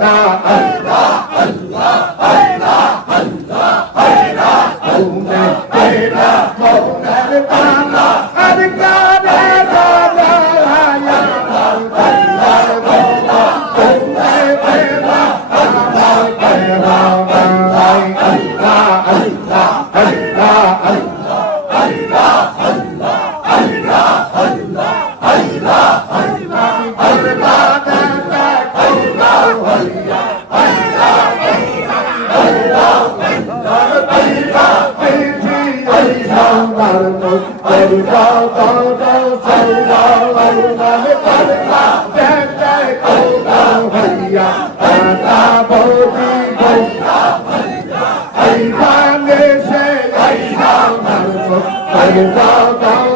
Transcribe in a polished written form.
Hãy subscribe cho kênh Ghiền Mì Gõ để không bỏ lỡ